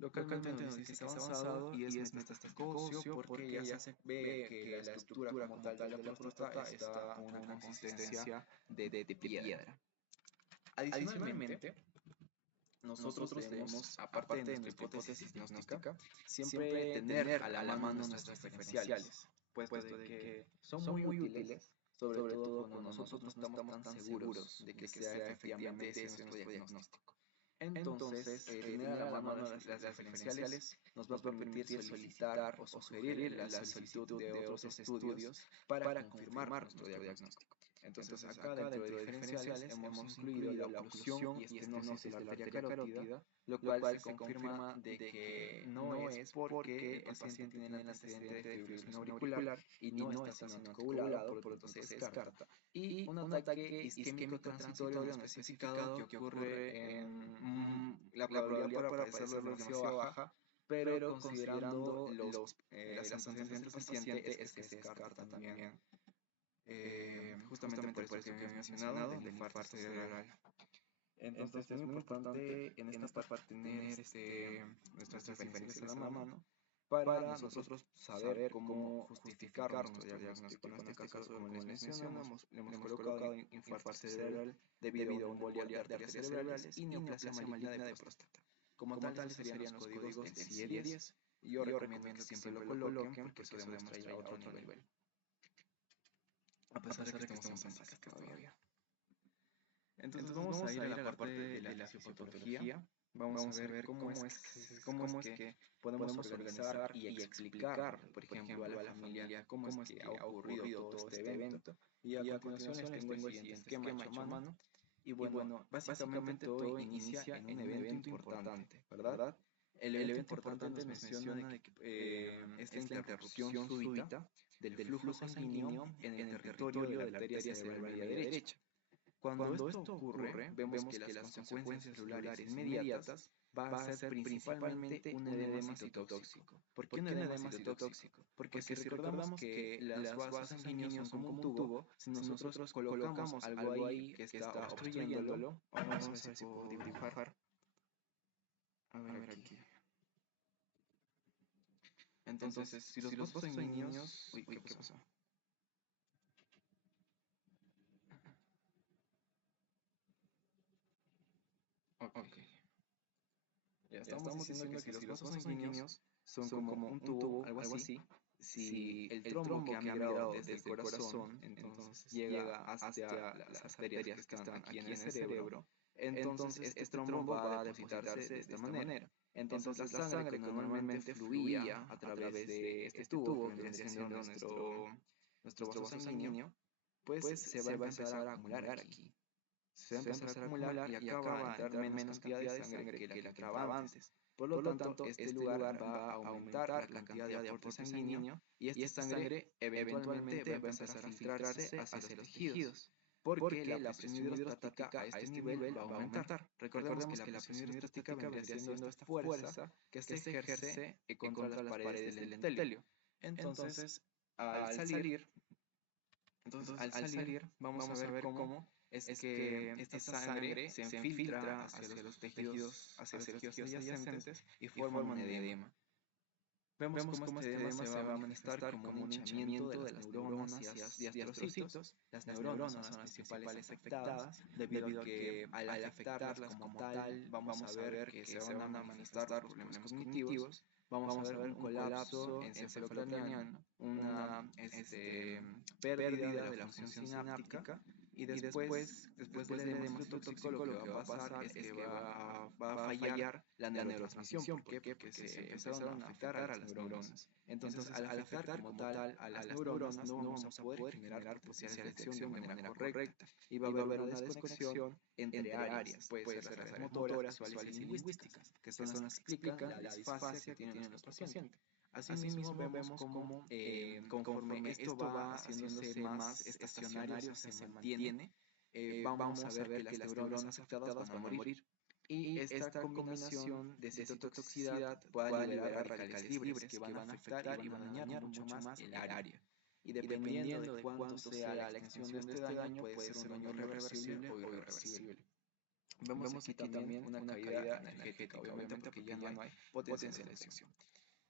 Localmente nos dice que es avanzado y es metastásico óseo porque ya se ve que la estructura como tal de la próstata está con una consistencia de piedra. Adicionalmente, nosotros debemos, aparte de nuestra hipótesis diagnóstica, siempre tener a la mano nuestras diferenciales, puesto de que son muy útiles, sobre todo cuando nosotros no estamos tan seguros de que sea efectivamente ese nuestro diagnóstico. Entonces, tener a la mano las diferenciales nos va a permitir solicitar o sugerir la solicitud de otros estudios para confirmar nuestro diagnóstico. Entonces, acá dentro de diferenciales hemos incluido la oclusión y estenosis de la arteria carótida, lo cual se confirma de que no es porque el paciente tiene el antecedente de fibrilación auricular y no está siendo anticoagulado, por lo tanto se descarta. Y un ataque isquémico transitorio no especificado que ocurre en la probabilidad para padecerlo es demasiado baja, pero considerando las antecedentes del paciente es que se descarta también. Justamente por eso que había mencionado del infarto cerebral. Entonces es muy importante en esta parte tener nuestras referencias a la mano para nosotros saber cómo justificar nuestro diagnóstico. En este caso, como les mencionamos, le hemos colocado infarto cerebral debido a una embolia de arterias cerebrales y neoplasia maligna de próstata. Como tal, esos serían los códigos del CIE-10. Y yo recomiendo que siempre lo coloquen porque eso demuestra ya otro nivel. A pesar de que estemos en básicas todavía. Entonces vamos a ir a la parte de la fisiopatología. Vamos a ver cómo es que podemos organizar y explicar, por ejemplo, a la familia cómo es que ha ocurrido todo este evento. Y a continuación les tengo el siguiente esquema hecho a mano. Y bueno, básicamente todo inicia en un evento importante, ¿verdad? El evento importante nos menciona de que es la interrupción súbita del flujo sanguíneo en el territorio de la arteria cerebral media derecha. Cuando esto ocurre, vemos que las consecuencias celulares inmediatas va a ser principalmente un edema citotóxico. ¿Por qué un edema citotóxico? Porque si recordamos que los vasos sanguíneos son como un tubo, si nosotros colocamos algo ahí que está obstruyéndolo, vamos a ver si puedo dibujar. A ver aquí. Entonces, si los vasos sanguíneos... Uy, ¿qué pasó? Ok. Ya estamos diciendo que si los vasos sanguíneos son como un tubo, algo así, si el trombo que ha migrado desde el corazón, entonces llega hacia las arterias que están aquí en el cerebro, entonces este trombo va a depositarse de esta manera. Entonces la sangre que normalmente fluía a través de este tubo, que vendría siendo nuestro vaso sanguíneo, pues se va a empezar a acumular aquí. Se va a empezar a acumular y acaba a entrar menos cantidad de sangre que la que entraba antes. Por lo tanto, este lugar va a aumentar la cantidad de aporte sanguíneo y esta sangre eventualmente va a empezar a filtrarse hacia los tejidos. Porque la presión hidrostática a este nivel va a aumentar. Recordemos que la presión hidrostática vendría siendo esta fuerza que se ejerce contra las paredes del endotelio. Entonces, al salir, vamos a ver cómo es que esta sangre se infiltra hacia los tejidos adyacentes y forma un edema. Vemos cómo este edema se va a manifestar como un hinchamiento de las neuronas y astrocitos. Las neuronas son las principales afectadas debido a que al afectarlas como tal vamos a ver que se van a manifestar problemas cognitivos. Vamos a ver un colapso encefalocraniano, una pérdida de la función sináptica. Y después del edema citotóxico, lo que va a pasar es que va a fallar la neurotransmisión. ¿Por qué? Porque se empezaron a afectar a las neuronas. Entonces, al afectar como tal a las neuronas, no vamos a poder generar potenciales de acción de manera correcta. Y va a haber una desconexión entre áreas. Puede ser las áreas motoras, visuales y lingüísticas, que son las que explican la disfasia que tiene nuestro paciente. Asimismo, vemos cómo conforme esto va haciéndose más estacionario, se mantiene, vamos a ver que las neuronas afectadas van a morir. Y esta combinación de citotoxicidad puede liberar radicales libres que van a afectar y van a dañar mucho más el área. Y dependiendo de cuánto sea la extensión de este daño, puede ser un daño reversible o irreversible. Vemos aquí también una caída energética, obviamente porque ya no hay potencial de acción.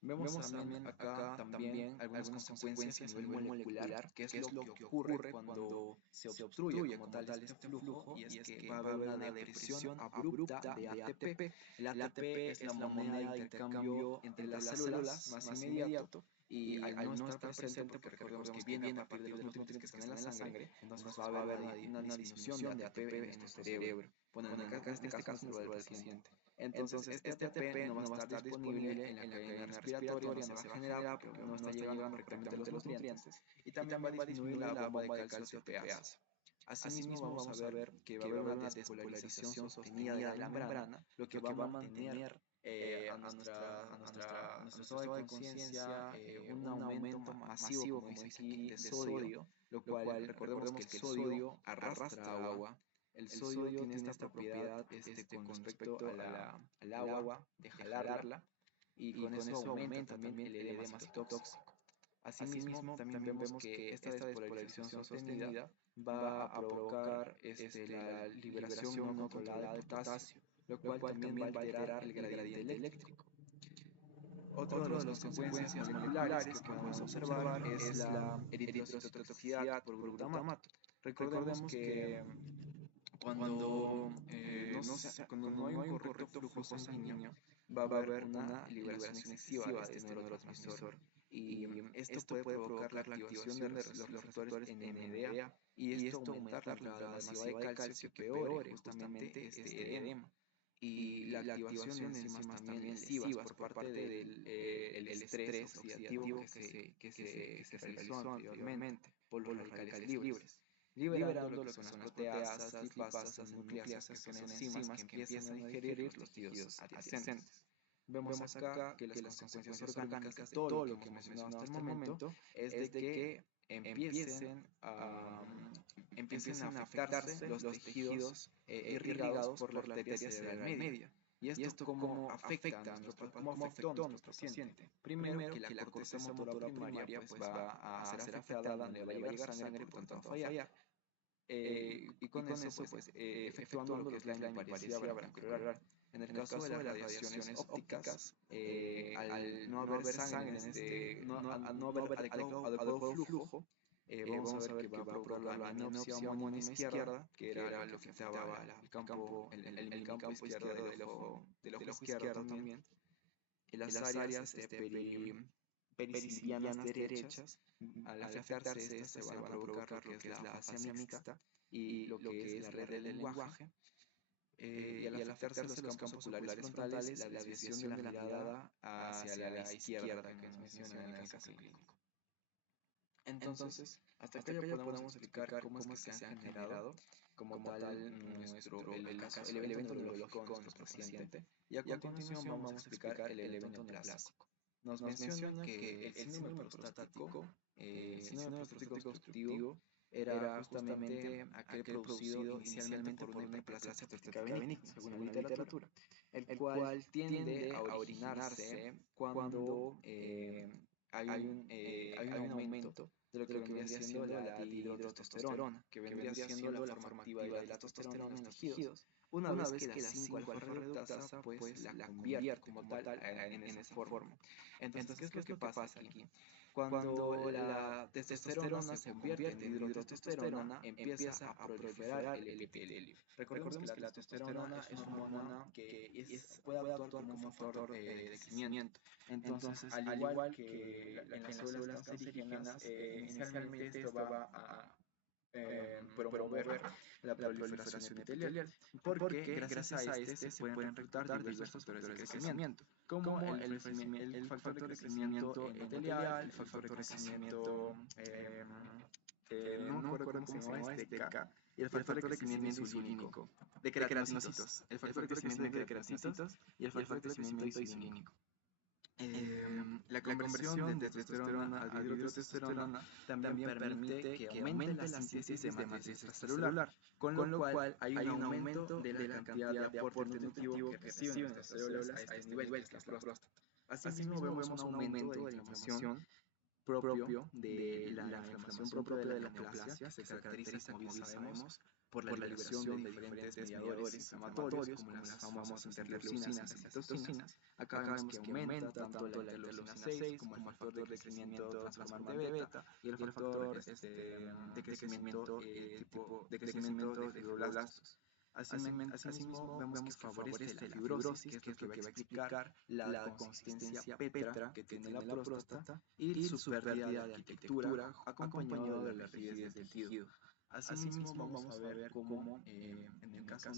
Vemos también acá también algunas consecuencias a nivel molecular, que es lo que ocurre cuando se obstruye como tal este flujo, y es que va a haber una depresión abrupta de ATP. El ATP es la moneda de intercambio entre las células más inmediato, y al no estar presente, porque recordemos que viene a partir de los nutrientes que están en la sangre, entonces va a haber una disminución de ATP en nuestro cerebro. Bueno, en este caso en el paciente. Entonces, este ATP no va a estar disponible en la cadena respiratoria, no se va a generar porque no está llegando correctamente los nutrientes, y también va a disminuir la bomba de calcio ATPasa. Asimismo, vamos a ver que va a haber una despolarización sostenida de la membrana, lo que va a mantener a nuestro estado de conciencia un aumento masivo, como dice aquí, de sodio, lo cual recordemos que el sodio arrastra agua. El sodio tiene esta propiedad con respecto al agua, de jalarla, y con eso aumenta también el edema citotóxico. Asimismo, también vemos que esta despolarización sostenida va a provocar la liberación no controlada de potasio, lo cual también va a alterar el gradiente eléctrico. Otra de las consecuencias moleculares que podemos observar es la eritrocitotoxicidad por glutamato. Recordemos que cuando no hay un correcto flujo sanguíneo, va a haber una liberación excesiva de este neurotransmisor. Y esto puede provocar la activación de los receptores NMDA, y esto aumentar la entrada masiva de calcio que peore justamente este edema. Y la activación de enzimas también lesivas por parte del el estrés oxidativo que se realizó anteriormente por los radicales libres, liberando lo que son las proteasas, lipasas, nucleasas, que son enzimas que empiezan a digerir los tejidos adyacentes. Vemos acá que las consecuencias orgánicas de todo lo que hemos mencionado hasta el momento es de que empiecen a afectarse los tejidos irrigados por la arteria cerebral media. ¿Y esto cómo afecta a nuestro paciente? Primero, que la corteza motora primaria pues va a ser afectada, donde va a llegar sangre, por tanto va a fallar. Y con eso pues efectuando lo que es la hemiparesia branquiocerebral. En el caso de las radiaciones ópticas, al no haber sangre, al no haber adecuado flujo, vamos a ver que va a provocar la menopsia homónima izquierda, que era lo que afectaba el campo izquierdo del ojo izquierdo también, en las áreas pericilianas derechas. Al afectarse estas se van a provocar lo que es la afasia mixta y lo que es la red del lenguaje. Y al afectarse los campos oculares frontales, la desviación de la mirada hacia la izquierda que nos menciona en el caso clínico. Entonces, hasta acá ya podemos explicar cómo es que se han generado como tal el evento neurológico de nuestro paciente. Y a continuación vamos a explicar el evento neoplásico. Nos menciona que el síndrome prostático, obstructivo, era justamente aquel producido inicialmente por una hiperplasia prostática benigna, según la literatura, el cual tiende a originarse cuando hay un aumento de lo que vendría siendo la dihidrotestosterona, que vendría siendo la forma activa de la testosterona en los tejidos. Una vez que la 5-alfa-reductasa pues la convierte como tal en esa forma. Entonces, ¿qué es lo que pasa aquí? Cuando la testosterona se convierte en hidrotestosterona, empieza a proliferar el epitelio. Recordemos que la testosterona es una hormona que puede actuar como un factor de crecimiento. Entonces, al igual que en las células cancerígenas, inicialmente esto va a promover la proliferación epitelial, porque gracias a este se pueden reclutar diversos factores de crecimiento, como el factor de crecimiento endotelial, el factor de crecimiento, no me acuerdo cómo se llama K, y el factor de crecimiento insulínico, de queratinocitos, el factor de crecimiento de queratinocitos y el factor de crecimiento insulínico. La conversión de testosterona a dihidrotestosterona también permite que aumente la síntesis de matriz extracelular, con lo cual hay un aumento de la cantidad de aporte nutritivo que reciben nuestras células a este nivel, que es la próstata. Asimismo, vemos un aumento de la inflamación propio de la inflamación propia de la neoplasia, que se caracteriza, como bien sabemos, por la liberación de diferentes mediadores inflamatorios, como las famosas interleucinas y citocinas. Acá vemos que aumenta tanto la interleucina 6 como el factor de crecimiento transformante beta y el factor de crecimiento de fibroblastos. Asimismo, vemos que favorece la fibrosis, que es lo que va a explicar la consistencia petra que tiene la próstata y su pérdida de arquitectura acompañado de la rigidez del tejido. Asimismo, vamos a ver cómo en el caso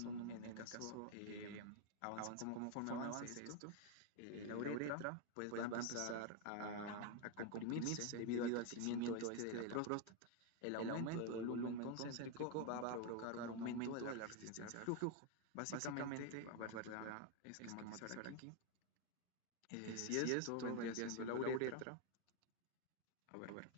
conforme avance esto, la uretra pues va a empezar a comprimirse debido al crecimiento de la próstata. El aumento del volumen concéntrico va a provocar un aumento de la resistencia al flujo. Básicamente, a ver, voy a esquematizar aquí. Si esto vendría siendo la uretra, a ver,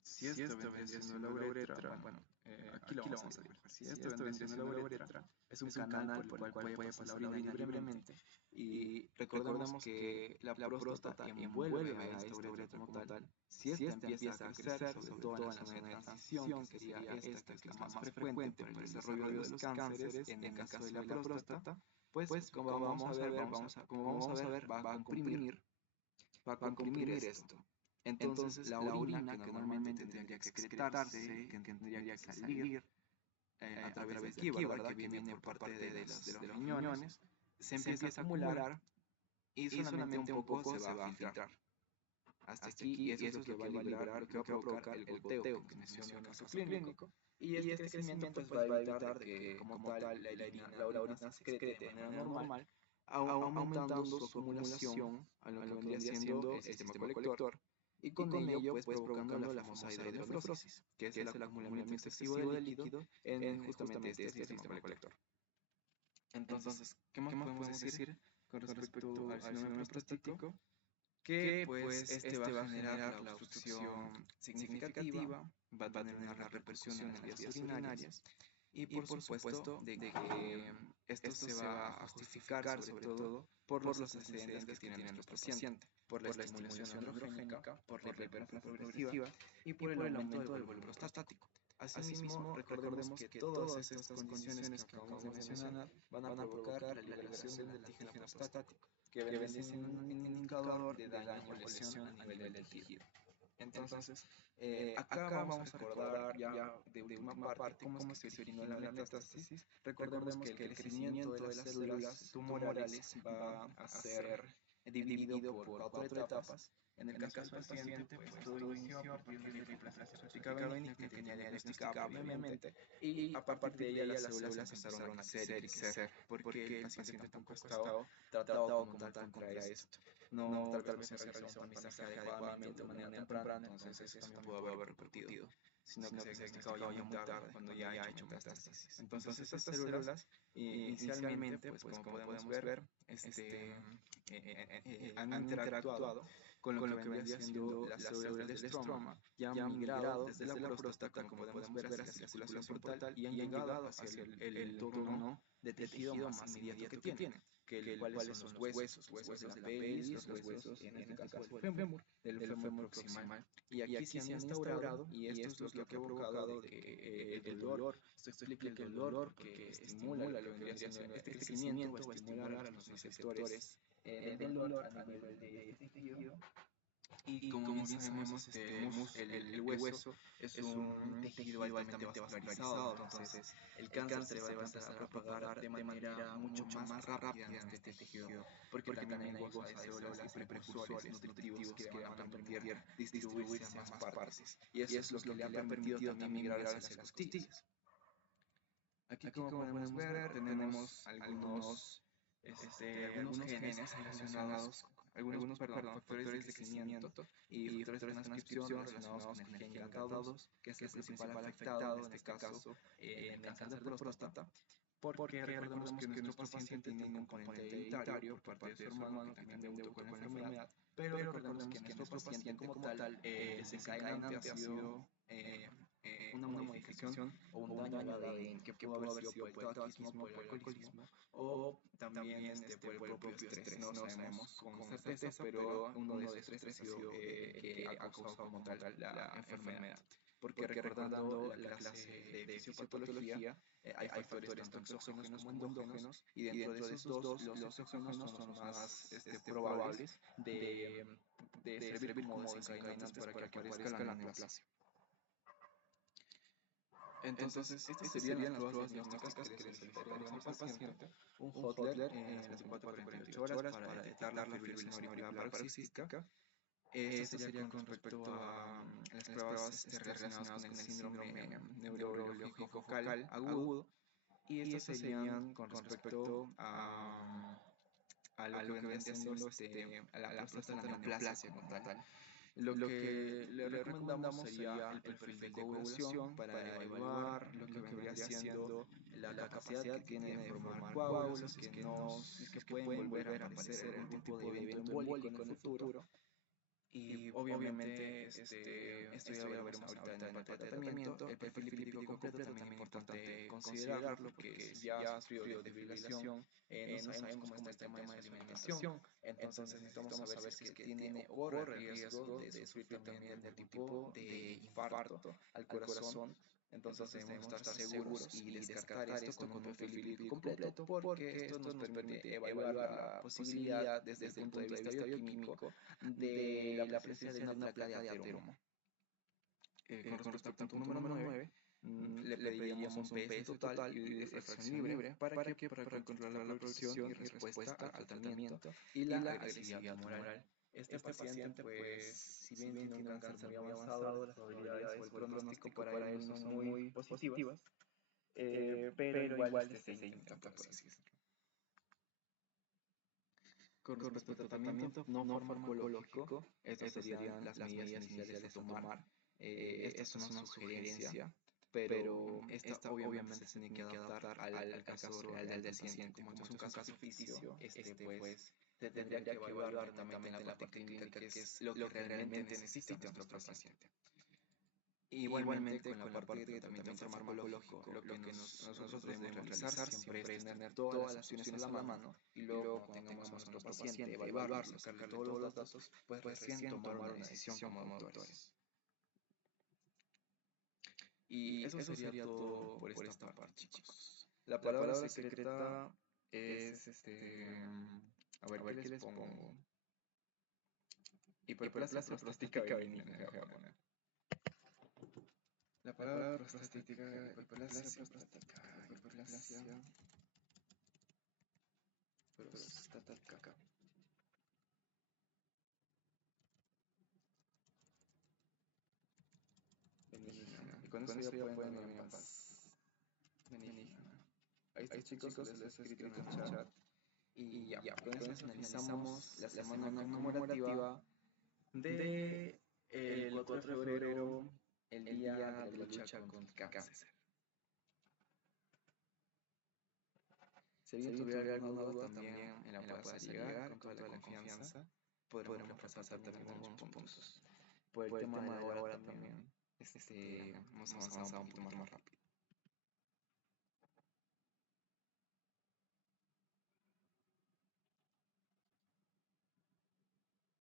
si esto vendría siendo la uretra, bueno, aquí lo vamos a dibujar. Si esto vendría siendo la uretra, es un canal por el cual puede pasar la orina libremente. Y recordemos que la próstata envuelve a esta uretra como tal. Si esta empieza a crecer, sobre todo en la zona de transición, que sería esta, que es la más frecuente para el desarrollo de los cánceres, en el caso de la próstata, pues como vamos a ver, va a comprimir esto. Entonces, la orina que normalmente tendría que excretarse, que tendría que salir a través de aquí, ¿verdad? Que viene por parte de los riñones, se empieza a acumular y solamente un poco se va a filtrar. Hasta aquí, y eso es lo que va a liberar, lo que va a provocar el goteo que menciona en el caso clínico. Y este crecimiento pues va a evitar de que como tal la orina se excrete de manera normal, aumentando su acumulación a lo que vendría siendo el sistema colector, y con ello pues provocando la famosa hidronefrosis, que es el acumulamiento excesivo de líquido en justamente este sistema colector. Entonces, ¿qué más podemos decir con respecto al fenómeno prostático? Que pues este va a generar la obstrucción significativa, va a tener una repercusión en las vías urinarias, y por supuesto de que esto se va a justificar sobre todo por los antecedentes que tiene nuestro paciente, por la estimulación androgénica, por la hipertrofia progresiva y por el aumento del volumen prostático. Asimismo, recordemos que todas estas condiciones que acabamos de mencionar van a provocar la liberación del antígeno prostático, que vendría siendo un indicador de daño o lesión a nivel del tejido. Entonces, acá vamos a recordar ya de última parte cómo es que se originó la metástasis. Recordemos que el crecimiento de las células tumorales va a ser dividido por 4 etapas. En el caso del paciente, pues todo inició a partir de la hiperplasia próstica benigna que tenía diagnosticada previamente, y a partir de ella las células empezaron a crecer y crecer, porque el paciente tampoco estaba tratado como tal contra esto. No, tal vez no se realizó un tamizaje adecuadamente de manera temprana, entonces eso también pudo haber repercutido, sino que se diagnosticaba ya muy tarde cuando ya ha hecho metástasis. Entonces estas células inicialmente, pues como podemos ver, han interactuado con lo que vendría siendo las células del estroma, ya han migrado desde la próstata, como podemos ver, hacia la circulación portal, y han llegado hacia el entorno de tejido más inmediato que tiene, cuáles son los huesos de la pelvis, los huesos, en este caso del fémur proximal. Y aquí se han instaurado, y esto es lo que ha provocado de que el dolor, esto explica el dolor porque estimula lo que vendría siendo este crecimiento, va a estimular a los receptores del dolor a nivel de este tejido. Y como bien sabemos, el hueso es un tejido altamente vascularizado, entonces el cáncer se va a empezar a propagar de manera mucho más rápida en este tejido, porque también hay goza de células y precursores nutritivos que van a permitir distribuirse a más partes, y eso es lo que le ha permitido también migrar hacia las costillas. Aquí, como podemos ver, tenemos algunos genes relacionados, algunos factores de crecimiento y factores de transcripción relacionados con el gen GATA2, que es el principal afectado en este caso en el cáncer de próstata, porque recordemos que nuestro paciente tiene un componente hereditario por parte de su hermano que también debutó con la enfermedad, pero recordemos que nuestro paciente como tal, el desencadenante ha sido una modificación o un daño al ADN que pudo haber sido por el tabaquismo, por el alcoholismo, o también por el propio estrés. No lo sabemos con certeza, pero uno de esos tres ha sido que ha causado como tal la enfermedad. Porque recordando la clase de fisiopatología, hay factores tanto exógenos como endógenos, y dentro de esos dos, los exógenos son los más probables de servir como desencadenantes para que aparezca la neoplasia. Entonces, estas serían las pruebas diagnósticas que le solicitaríamos al paciente: un Holter en las 24 a 48 horas para detectar la fibrilación auricular paroxística. Esto sería con respecto a las pruebas relacionadas con el síndrome neurológico focal agudo, y estas serían con respecto a lo que vendría siendo a la próstata, la neoplasia como tal. Lo que le recomendamos sería el perfil de coagulación para evaluar lo que vendría siendo la capacidad que tiene de formar coágulos, que pueden volver a aparecer algún tipo de evento embólico en el futuro. Y obviamente esto ya lo veremos ahorita en el tratamiento. El perfil lipídico completo también es importante considerarlo, porque si ya ha sufrido de fibrilación, no sabemos cómo está el tema de su alimentación. Entonces necesitamos saber si es que tiene o corre riesgo de sufrir también de algún tipo de infarto al corazón. Entonces debemos estar seguros y descartar esto con un perfil lipídico completo, porque esto nos permite evaluar la posibilidad desde el punto de vista bioquímico de la presencia de una placa de ateroma. Con respecto al punto número 9, le pediríamos un PS total y de fracción libre. ¿Para qué? Para controlar la producción y respuesta al tratamiento y la agresividad tumoral. Este paciente, pues, si bien tiene un cáncer muy avanzado, las probabilidades o el pronóstico para él no son muy positivas, pero igual se intenta, por así decirlo. Con respecto al tratamiento no farmacológico, estas serían las medidas iniciales a tomar. Esta es una sugerencia, pero esta obviamente se tiene que adaptar al caso real del paciente. Como es un caso ficticio, pues se tendría que evaluar netamente en la parte clínica, que es lo que realmente necesita nuestro paciente. Igualmente, con la parte de tratamiento farmacológico, lo que nosotros debemos realizar siempre es tener todas las opciones a la mano y luego cuando tengamos a nuestro paciente, evaluarlo, sacarle todos los datos, pues recién tomar una decisión como autores. Y eso sería todo por esta parte, chicos. La palabra secreta es a ver qué les pongo. Hiperplasia prostática benigna, voy a poner. La palabra prostática, hiperplasia prostática benigna. Y con eso ya pueden dormir en paz. Benigna. Ahí está, chicos, les he escrito en el chat. Y ya, con eso finalizamos la semana conmemorativa de el 4 de febrero, el día de la lucha contra el cáncer. Si alguien tuviera alguna duda también me la puede hacer llegar con toda la confianza. Podremos repasar también algunos puntos. Por el tema de la hora también hemos avanzado un poquito más rápido.